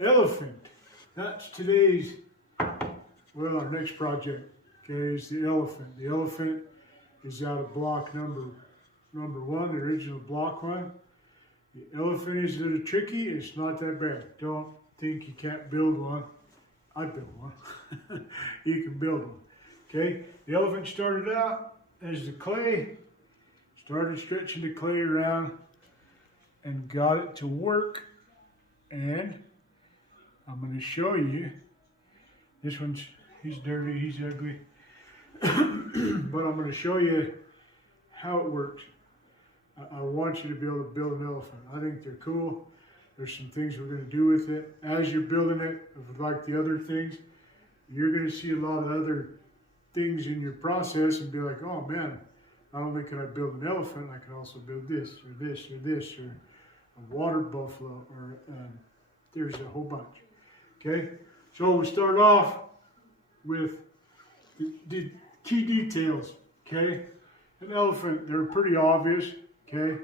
Elephant. That's today's, well, our next project, okay, is the elephant. The elephant is out of block number one, the original block one. The elephant is a little tricky. It's not that bad. Don't think you can't build one. I built one. You can build one. Okay, the elephant started out as the clay, started stretching the clay around and got it to work. And I'm going to show you. This one's, he's dirty, he's ugly. But I'm going to show you how it works. I want you to be able to build an elephant. I think they're cool. There's some things we're going to do with it. As you're building it, like the other things, you're going to see a lot of other things in your process and be like, oh man, not only can I build an elephant, I can also build this, or this, or this, or a water buffalo, or there's a whole bunch. Okay, so we start off with the key details. Okay, an elephant, they're pretty obvious. Okay,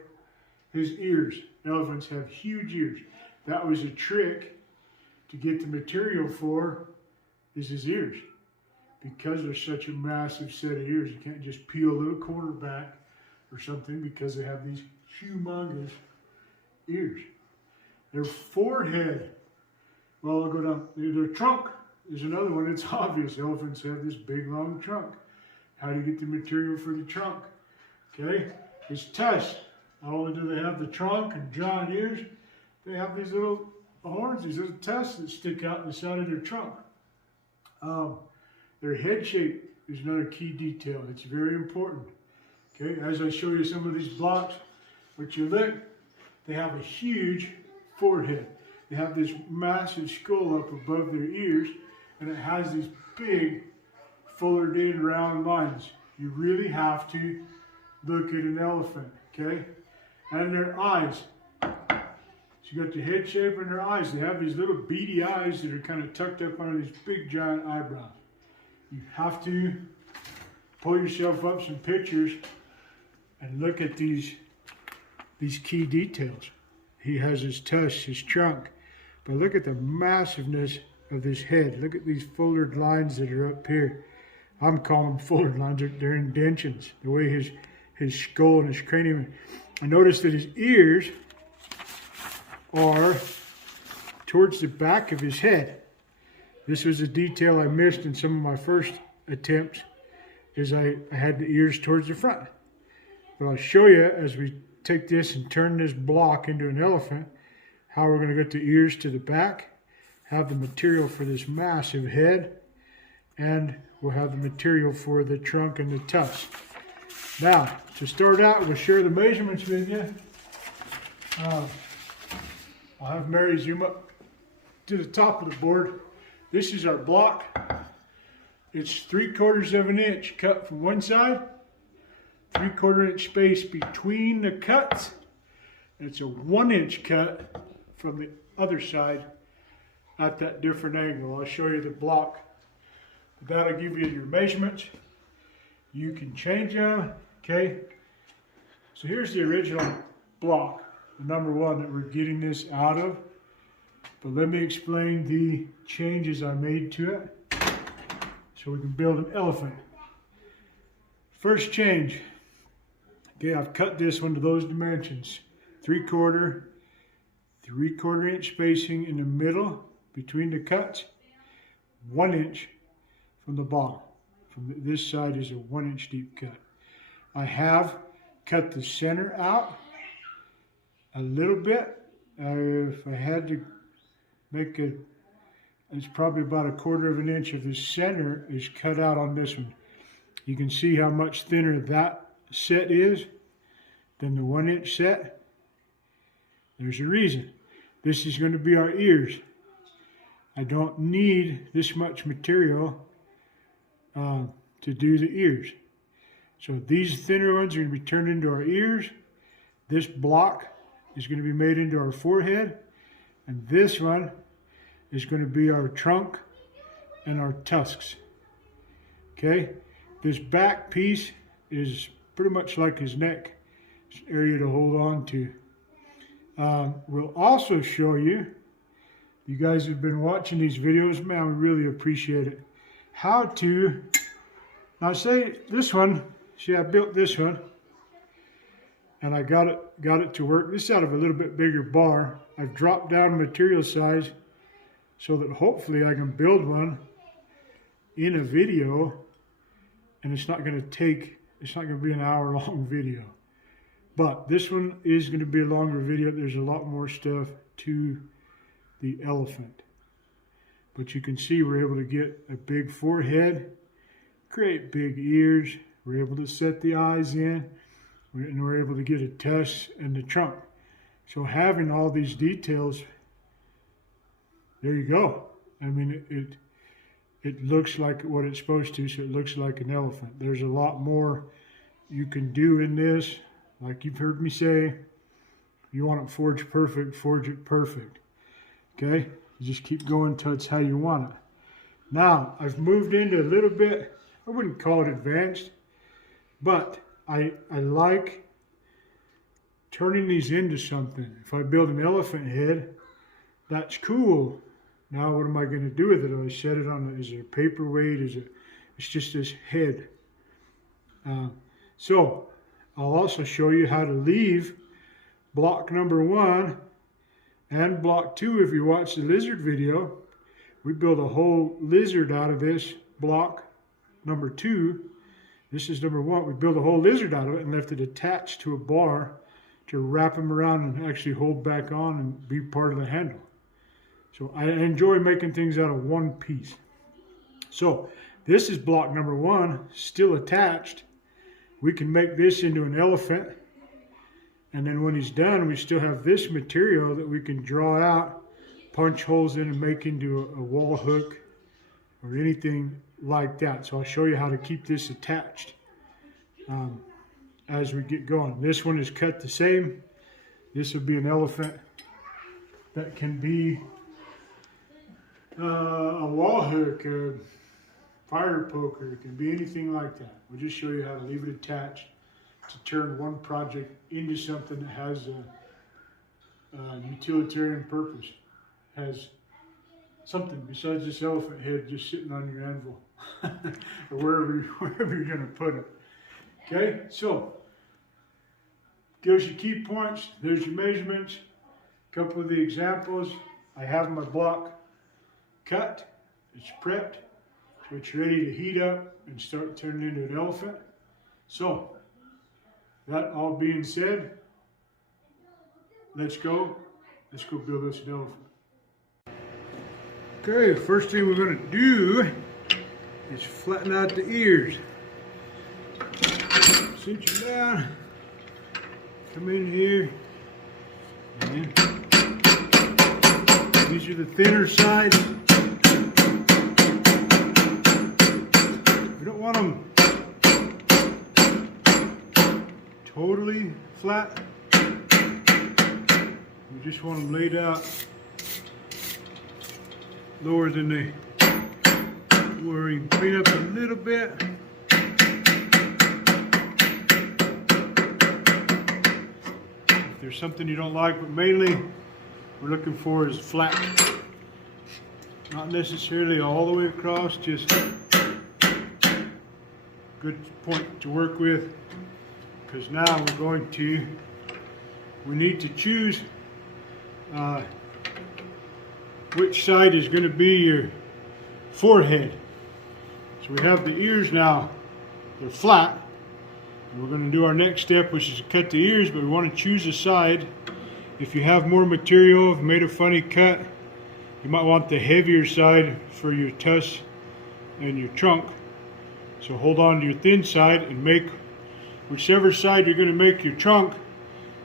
his ears. Elephants have huge ears. That was a trick to get the material for, is his ears. Because there's such a massive set of ears, you can't just peel a little corner back or something because they have these humongous ears. Their forehead, well, I'll go down. Their trunk is another one. It's obvious. Elephants have this big, long trunk. How do you get the material for the trunk? Okay, his tusks. Not only do they have the trunk and giant ears, they have these little horns, these little tusks that stick out the side of their trunk. Their head shape is another key detail. It's very important. Okay, as I show you some of these blocks, what you look, they have a huge forehead. They have this massive skull up above their ears, and it has these big, fullered in round lines. You really have to look at an elephant, okay? And their eyes. So you got the head shape and their eyes. They have these little beady eyes that are kind of tucked up under these big giant eyebrows. You have to pull yourself up some pictures and look at these key details. He has his tusks, his trunk, but look at the massiveness of this head. Look at these folded lines that are up here. I'm calling them folded lines, they're indentions, the way his skull and his cranium. I noticed that his ears are towards the back of his head. This was a detail I missed in some of my first attempts, is I had the ears towards the front. But I'll show you as we take this and turn this block into an elephant, how we're going to get the ears to the back, have the material for this massive head, and we'll have the material for the trunk and the tusk. Now, to start out, we'll share the measurements with you. I'll have Mary zoom up to the top of the board. This is our block. It's 3/4 of an inch cut from one side, 3/4 inch space between the cuts. It's a 1 inch cut from the other side at that different angle. I'll show you the block. That'll give you your measurements. You can change them, okay? So here's the original block, the number one that we're getting this out of. But let me explain the changes I made to it so we can build an elephant. First change, okay, I've cut this one to those dimensions. 3/4 inch spacing in the middle between the cuts, 1 inch from the bottom. From this side is a 1 inch deep cut. I have cut the center out a little bit. If I had to make it, it's probably about 1/4 of an inch of the center is cut out on this one. You can see how much thinner that set is than the 1 inch set. There's a reason. This is going to be our ears. I don't need this much material to do the ears. So these thinner ones are going to be turned into our ears. This block is going to be made into our forehead. And this one is going to be our trunk and our tusks. Okay? This back piece is pretty much like his neck. It's an area to hold on to. We'll also show you You guys have been watching these videos, man, we really appreciate it. How to, now say this one, see I built this one, and I got it to work. This is out of a little bit bigger bar. I've dropped down material size so that hopefully I can build one in a video, and it's not going to be an hour-long video. But this one is going to be a longer video. There's a lot more stuff to the elephant. But you can see we're able to get a big forehead, create big ears. We're able to set the eyes in, and we're able to get a tusk and the trunk. So having all these details, there you go. I mean, it looks like what it's supposed to, so it looks like an elephant. There's a lot more you can do in this. Like you've heard me say, you want it forged perfect, forge it perfect. Okay? You just keep going until it's how you want it. Now, I've moved into a little bit, I wouldn't call it advanced, but I like turning these into something. If I build an elephant head, that's cool. Now what am I going to do with it? Do I set it on, is it a paperweight? It's just this head. So I'll also show you how to leave block number 1 and block 2. If you watch the lizard video, we built a whole lizard out of this block number 2. This is number 1. We built a whole lizard out of it and left it attached to a bar to wrap him around and actually hold back on and be part of the handle. So I enjoy making things out of one piece. So this is block number 1, still attached. We can make this into an elephant. And then when he's done, we still have this material that we can draw out, punch holes in and make into a wall hook or anything like that. So I'll show you how to keep this attached as we get going. This one is cut the same. This will be an elephant that can be a wall hook, a fire poker. It can be anything like that. We'll just show you how to leave it attached to turn one project into something that has a utilitarian purpose, has something besides this elephant head just sitting on your anvil or wherever you're going to put it. Okay, so there's your key points, there's your measurements, a couple of the examples. I have my block cut, it's prepped, so it's ready to heat up and start turning into an elephant. So that all being said, let's go build us an elephant. Okay, first thing we're going to do is flatten out the ears. Cinch them down, come in here, and these are the thinner sides. We don't want them totally flat. We just want them laid out lower than they, where we can clean up a little bit. If there's something you don't like, but mainly we're looking for is flat. Not necessarily all the way across, just good point to work with. Because now we need to choose which side is going to be your forehead. So we have the ears now, they're flat. And we're going to do our next step, which is to cut the ears, but we want to choose a side. If you have more material, made a funny cut, you might want the heavier side for your tusk and your trunk. So hold on to your thin side and make whichever side you're going to make your trunk,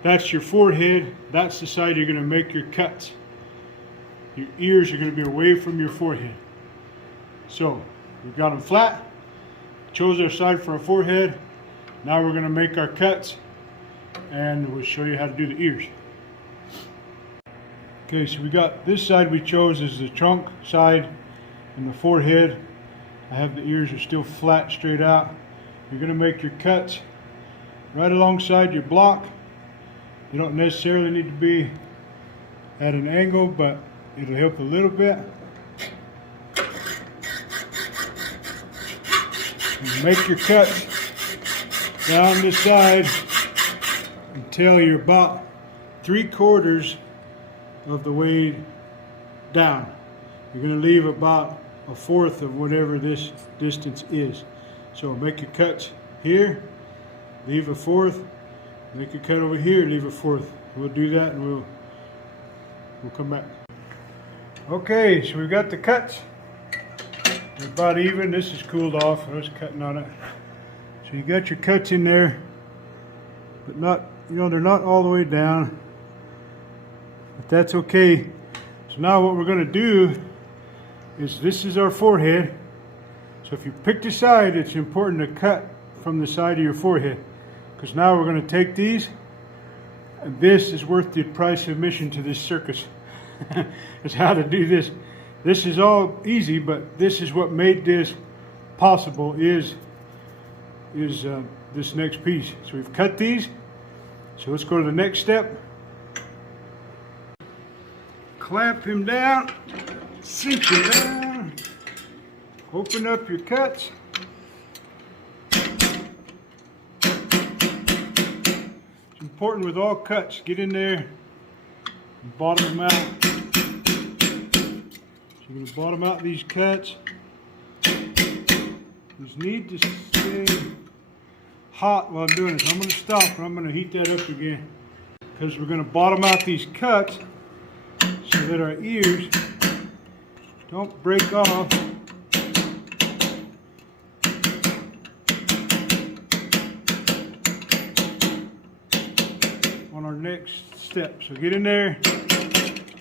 that's your forehead, that's the side you're going to make your cuts. Your ears are going to be away from your forehead. So we've got them flat, chose our side for our forehead. Now we're going to make our cuts and we'll show you how to do the ears. Okay, so we got this side we chose as the trunk side and the forehead. I have the ears are still flat, straight out. You're going to make your cuts right alongside your block. You don't necessarily need to be at an angle, but It'll help a little bit. And make your cuts down this side until you're about 3/4 of the way down. You're going to leave about 1/4 of whatever this distance is. So make your cuts here, leave 1/4, make a cut over here, leave 1/4. We'll do that and we'll come back. Okay, so we've got the cuts. They're about even. This is cooled off. I was cutting on it. So you got your cuts in there, but not, they're not all the way down. But that's okay. So now what we're going to do is, this is our forehead. So if you pick the side, it's important to cut from the side of your forehead, because now we're going to take these, and this is worth the price of admission to this circus. Is how to do this. This is all easy, but this is what made this possible, is this next piece. So we've cut these. So let's go to the next step. Clamp him down, sink him down, open up your cuts. It's important with all cuts, get in there and bottom them out. So you're going to bottom out these cuts. These need to stay hot while I'm doing this. I'm going to stop and I'm going to heat that up again, because we're going to bottom out these cuts so that our ears don't break off on our next step. So get in there,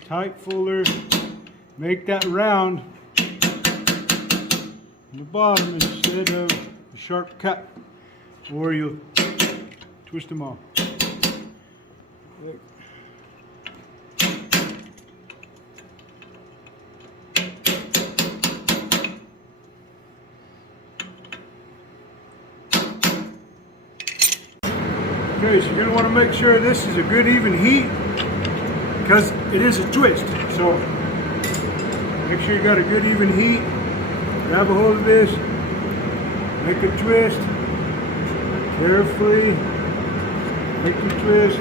tight fuller, make that round on the bottom instead of a sharp cut, or you'll twist them off. Okay, so you're going to want to make sure this is a good even heat, because it is a twist. So make sure you got a good even heat. Grab a hold of this, make a twist, carefully make the twist.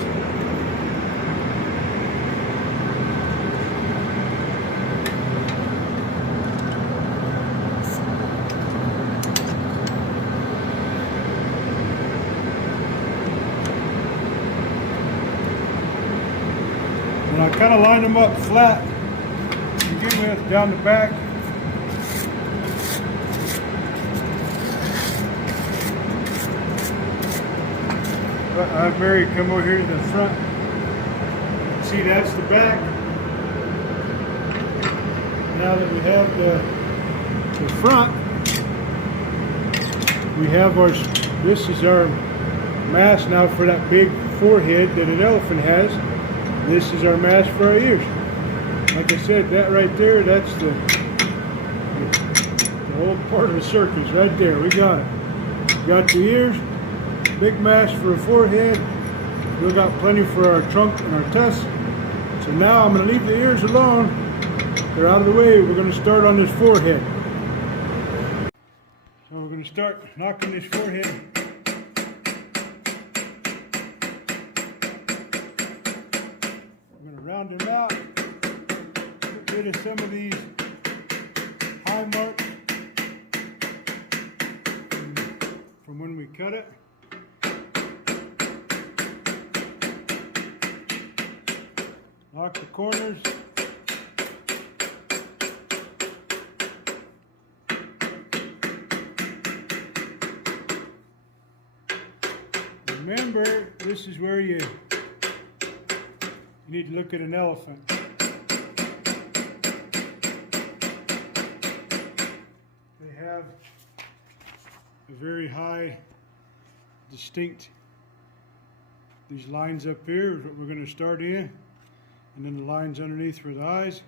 And I kind of line them up flat to begin with, down the back. Mary, come over here to the front. See, that's the back. Now that we have the front, we have our, this is our mask now for that big forehead that an elephant has. This is our mask for our ears. Like I said, that right there, that's the whole part of the circus right there. We got it. We got the ears, big mask for a forehead. We've got plenty for our trunk and our tusks. So now I'm going to leave the ears alone. They're out of the way. We're going to start on this forehead. So we're going to start knocking this forehead. We're going to round them out. Get rid of some of these high marks from when we cut it. Lock the corners. Remember, this is where you need to look at an elephant. They have a very high, distinct, these lines up here is what we're going to start in. And then the lines underneath for the eyes.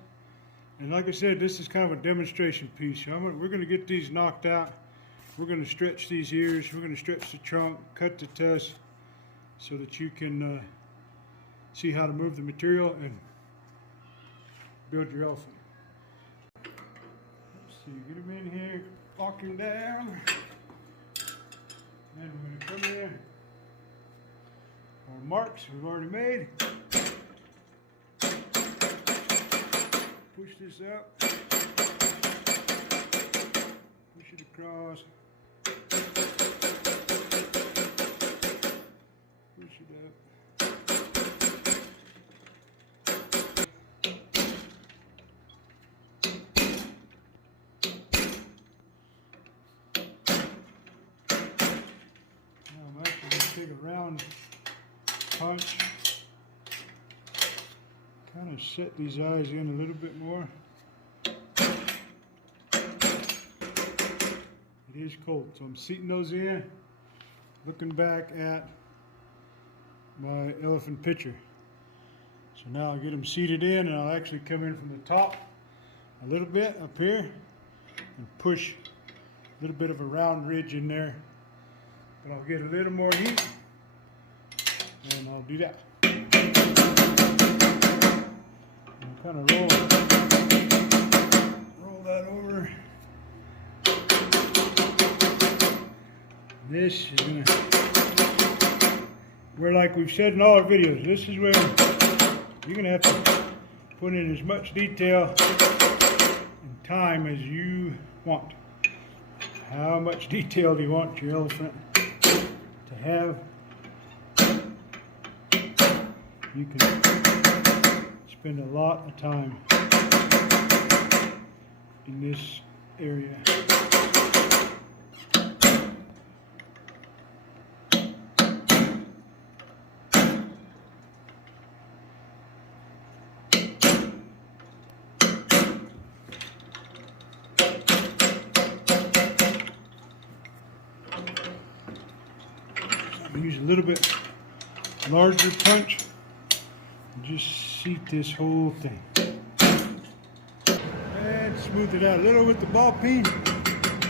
And like I said, this is kind of a demonstration piece. We're going to get these knocked out. We're going to stretch these ears. We're going to stretch the trunk, cut the tusk, so that you can see how to move the material. And build your elephant. Let's see, get him in here, lock him down. Then we're going to come in. Our marks we've already made. Push this up. Push it across. Push it up. Now I'm actually going to take a round punch. Kind of set these eyes in a little bit more. It is cold, so I'm seating those in, looking back at my elephant picture. So now I'll get them seated in, and I'll actually come in from the top a little bit up here and push a little bit of a round ridge in there. But I'll get a little more heat, and I'll do that. Kind of roll that over. This is gonna, where, like we've said in all our videos, this is where you're gonna have to put in as much detail and time as you want. How much detail do you want your elephant to have? You can spend a lot of time in this area. I'm use a little bit larger punch and just seat this whole thing. And smooth it out a little with the ball peen.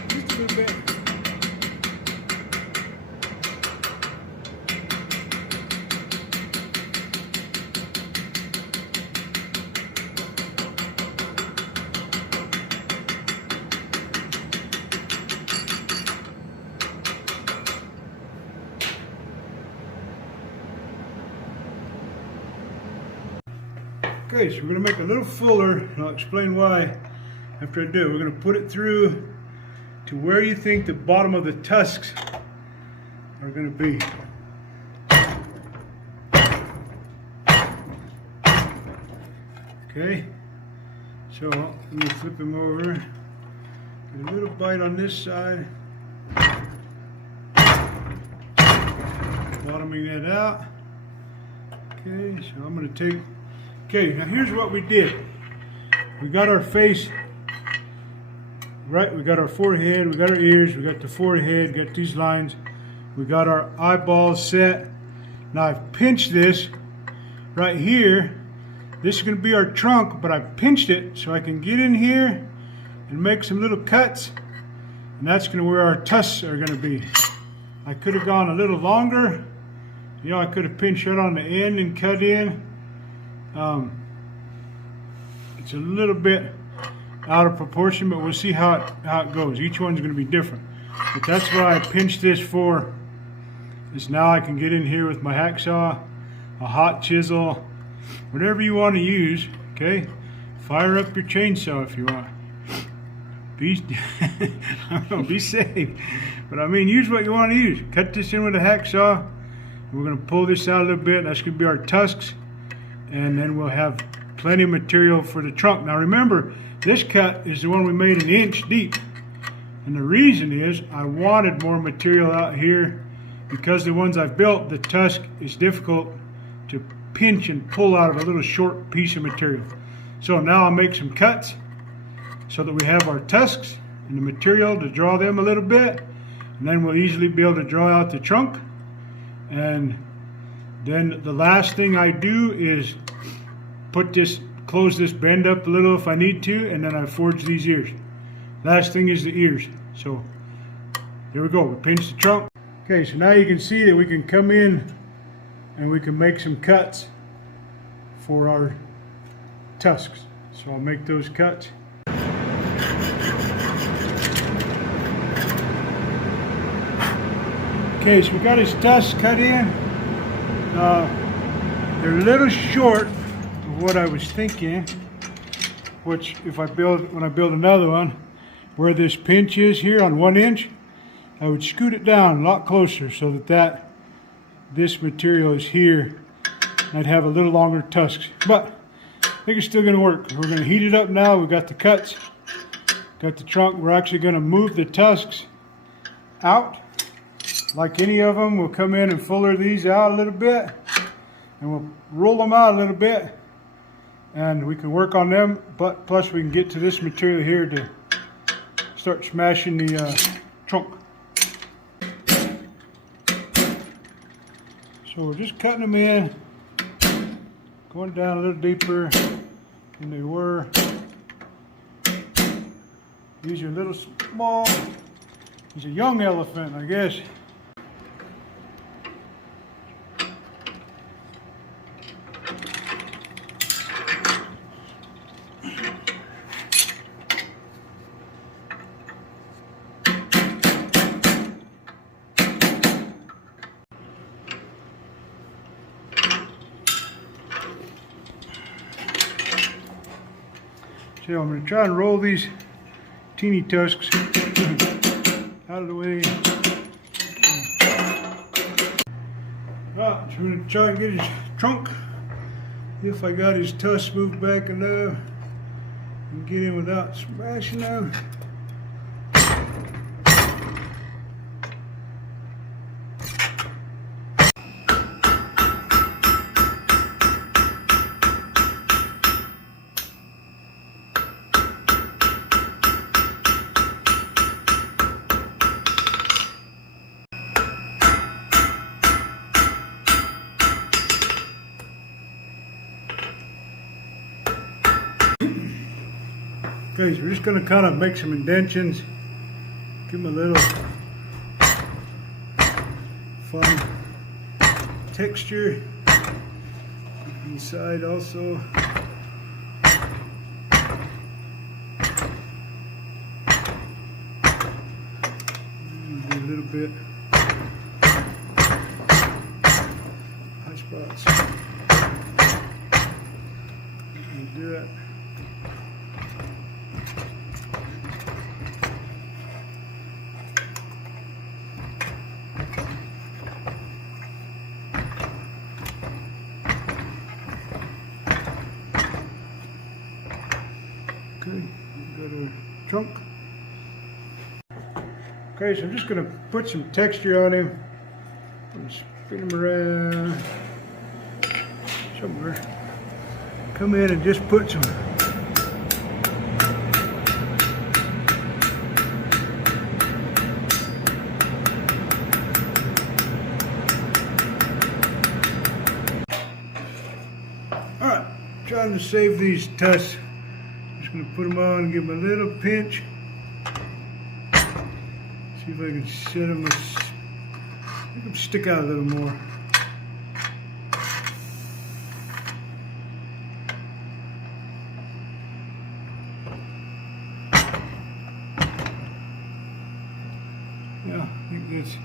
Just a little bit. Okay, so we're going to make a little fuller, and I'll explain why after I do. We're going to put it through to where you think the bottom of the tusks are going to be. Okay, so let me flip him over. Get a little bite on this side. Bottoming that out. Okay, so I'm going to take... Okay, now here's what we did. We got our face, right? We got our forehead, we got our ears, we got the forehead, got these lines. We got our eyeballs set. Now I've pinched this right here. This is going to be our trunk, but I pinched it so I can get in here and make some little cuts. And that's going to where our tusks are going to be. I could have gone a little longer. You know, I could have pinched right on the end and cut in. It's a little bit out of proportion, but we'll see how it goes. Each one's going to be different. But that's what I pinched this for. Is now I can get in here with my hacksaw, a hot chisel, whatever you want to use. Okay, fire up your chainsaw if you want. Be safe. But I mean, use what you want to use. Cut this in with a hacksaw. We're going to pull this out a little bit. That's going to be our tusks. And then we'll have plenty of material for the trunk. Now remember, this cut is the one we made an inch deep. And the reason is I wanted more material out here because the ones I've built, the tusk is difficult to pinch and pull out of a little short piece of material. So now I'll make some cuts so that we have our tusks and the material to draw them a little bit. And then we'll easily be able to draw out the trunk. And then the last thing I do is close this bend up a little if I need to, and then I forge these ears. Last thing is the ears. So there we go, we pinch the trunk. Okay, so now you can see that we can come in and we can make some cuts for our tusks. So I'll make those cuts. Okay, so we got his tusks cut in. They're a little short of what I was thinking, which when I build another one, where this pinch is here on 1 inch, I would scoot it down a lot closer so that this material is here. I'd have a little longer tusks, but I think it's still going to work. We're going to heat it up now. We've got the cuts, got the trunk. We're actually going to move the tusks out. Like any of them, we'll come in and fuller these out a little bit, and we'll roll them out a little bit, and we can work on them. But plus, we can get to this material here to start smashing the trunk. So we're just cutting them in, going down a little deeper than they were. These are a little small. He's a young elephant, I guess. So I'm going to try and roll these teeny tusks out of the way. Right, so I'm going to try and get his trunk. If I got his tusks moved back enough, and get him without smashing them. Okay, so we're just going to kind of make some indentions, give them a little fun texture inside also. And a little bit high spots. Do that. Okay, we've got our trunk. Okay, so I'm just going to put some texture on him. I'm going to spin him around somewhere. Come in and just put some Alright, trying to save these tusks. Just going to put them on and give them a little pinch. See if I can set them, make them stick out a little more. Yeah, I think that's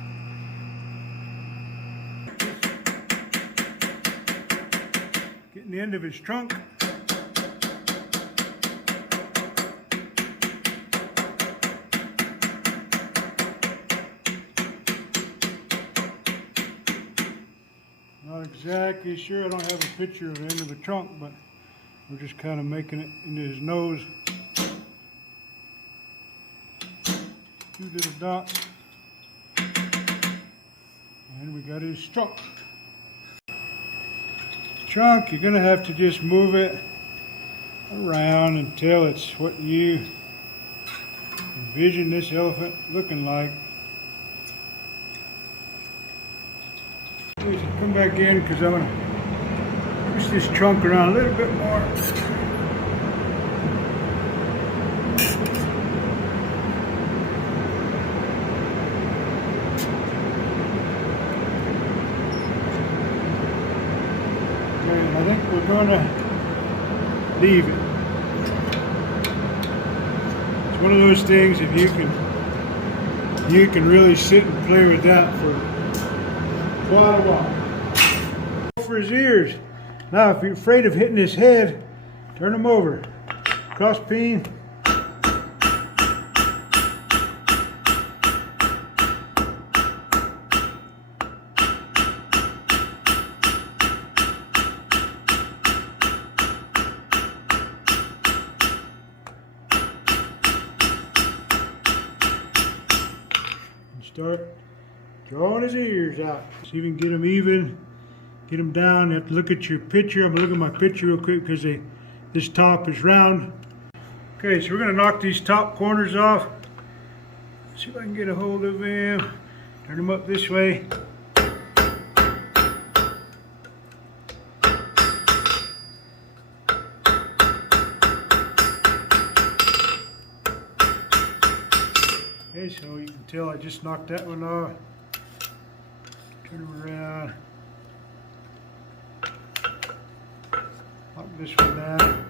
getting the end of his trunk. Not exactly sure. I don't have a picture of the end of the trunk, but we're just kind of making it into his nose. Two little dots. And we got his trunk. Trunk, you're going to have to just move it around until it's what you envision this elephant looking like. Come back in because I'm going to push this trunk around a little bit more. I think we're going to leave it. one of those things that you can really sit and play with that for quite a while. For his ears. Now, if you're afraid of hitting his head, turn him over. Cross peen. Start drawing his ears out. See if you can get them even, get them down. You have to look at your picture. I'm going to look at my picture real quick because this top is round. Okay, so we're going to knock these top corners off. See if I can get a hold of them. Turn them up this way. Okay, so you can tell I just knocked that one off. Turn them around. Knock this one down.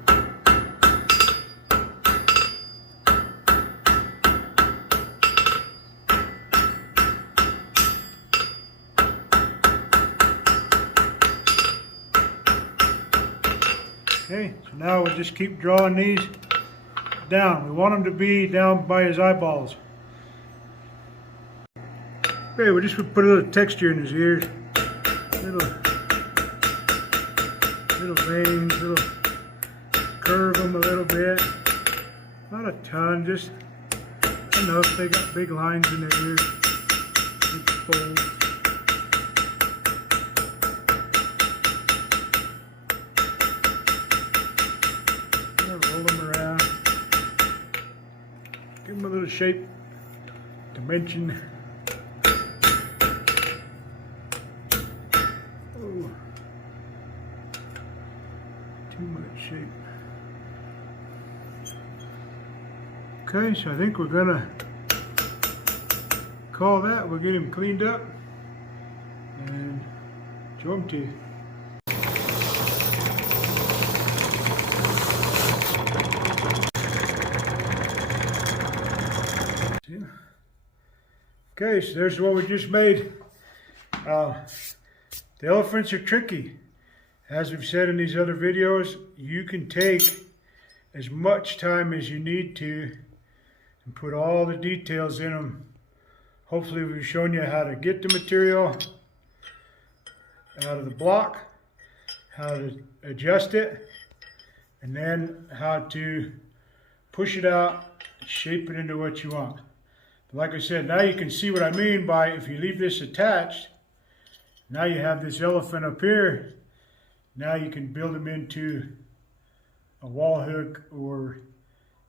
Okay, so now we'll just keep drawing these down. We want them to be down by his eyeballs. Okay, we just put a little texture in his ears. Little veins, little curve them a little bit. Not a ton, just enough. They got big lines in their ears. Big folds. Roll them around. Give them a little shape, dimension. Too much shape. Okay, so I think we're gonna call that. We'll get him cleaned up and show him to you. Okay, so there's what we just made. The elephants are tricky. As we've said in these other videos, you can take as much time as you need to and put all the details in them. Hopefully we've shown you how to get the material out of the block, how to adjust it, and then how to push it out, shape it into what you want. But like I said, now you can see what I mean by if you leave this attached, now you have this elephant up here. Now you can build them into a wall hook or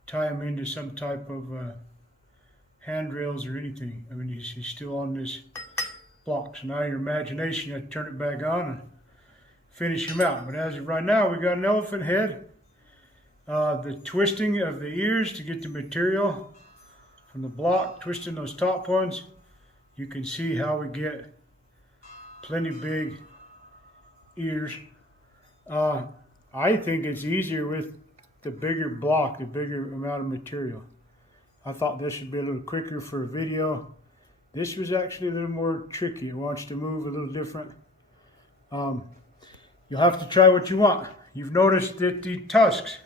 tie them into some type of handrails or anything. I mean, he's still on this block. So now your imagination, you have to turn it back on and finish him out. But as of right now, we got an elephant head. The twisting of the ears to get the material from the block, twisting those top ones, you can see how we get plenty big ears. I think it's easier with the bigger block, the bigger amount of material. I thought this would be a little quicker for a video. This was actually a little more tricky. It wants to move a little different. You'll have to try what you want. You've noticed that the tusks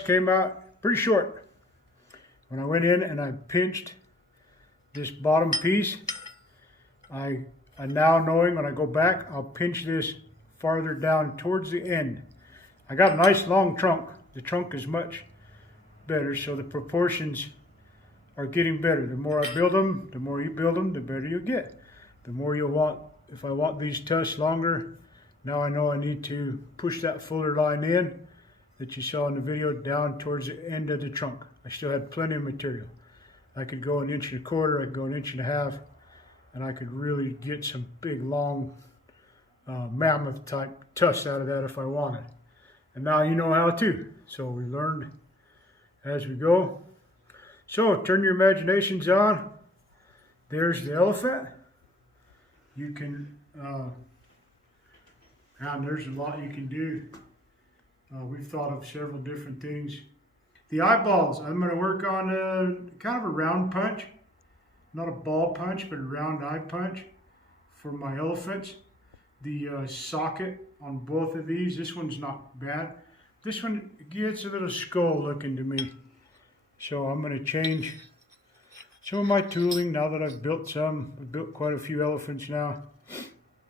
came out pretty short. When I went in and I pinched this bottom piece, I now knowing when I go back, I'll pinch this farther down towards the end. I got a nice long trunk. The trunk is much better, so the proportions are getting better. The more I build them, the more you build them, the better you get. The more you'll want, if I want these tusks longer, now I know I need to push that fuller line in that you saw in the video down towards the end of the trunk. I still had plenty of material. I could go 1.25 inches, I could go 1.5 inches, and I could really get some big, long, mammoth type tusks out of that if I wanted. And now you know how to. So we learned as we go. So turn your imaginations on. There's the elephant. You can, and there's a lot you can do. We've thought of several different things. The eyeballs, I'm going to work on kind of a round punch. Not a ball punch, but a round eye punch for my elephants. The socket on both of these, this one's not bad. This one gets a little skull looking to me. So I'm going to change some of my tooling now that I've built some. I've built quite a few elephants now.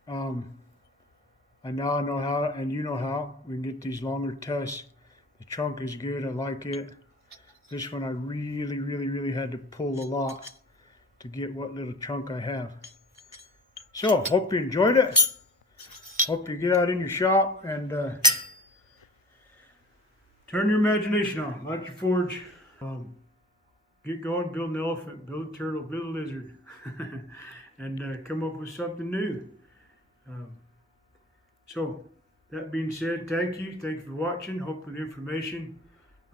I now know how, and you know how, we can get these longer tusks. The trunk is good, I like it. This one I really had to pull a lot to get what little trunk I have. So, hope you enjoyed it. Hope you get out in your shop and turn your imagination on. Light your forge. Get going, build an elephant, build a turtle, build a lizard, and come up with something new. So, that being said, thank you. Thank you for watching. Hopefully the information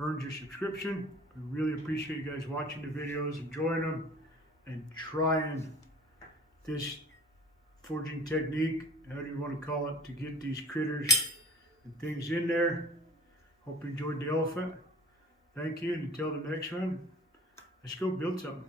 earns your subscription. I really appreciate you guys watching the videos, enjoying them, and trying this forging technique, how do you want to call it, to get these critters and things in there. Hope you enjoyed the elephant. Thank you, and until the next one, let's go build something.